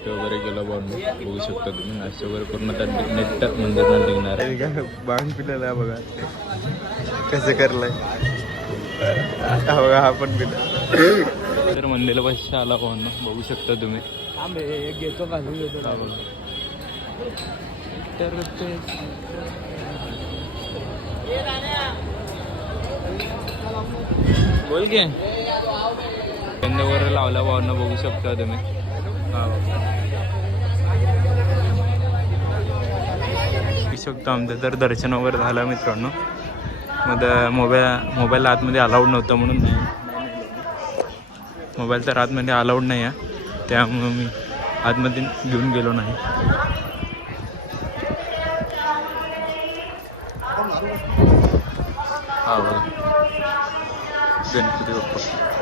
नाश्ता वगैरे केला भावना, बघू शकता तुम्ही. नाश्ता वगैरे करून आता नेट मंदिरला निघणार आहे. बांग पिलेला बघा कसं करलंय, बघा हा पण पिला. तर मंदिरला पैसे आला भावना, बघू शकता तुम्ही. घेतो घालून घेतो. तर ते बोल की वगैरे लावला भावना, बघू शकता तुम्ही. बघू शकता आमचं तर दर्शन वगैरे झालं मित्रांनो. मग मोबाईल आतमध्ये अलाउड नव्हतं म्हणून मोबाईल तर आतमध्ये अलाउड नाही आहे, त्यामुळं मी आतमध्ये घेऊन गेलो नाही. हा बघा गणपती बाप्पा.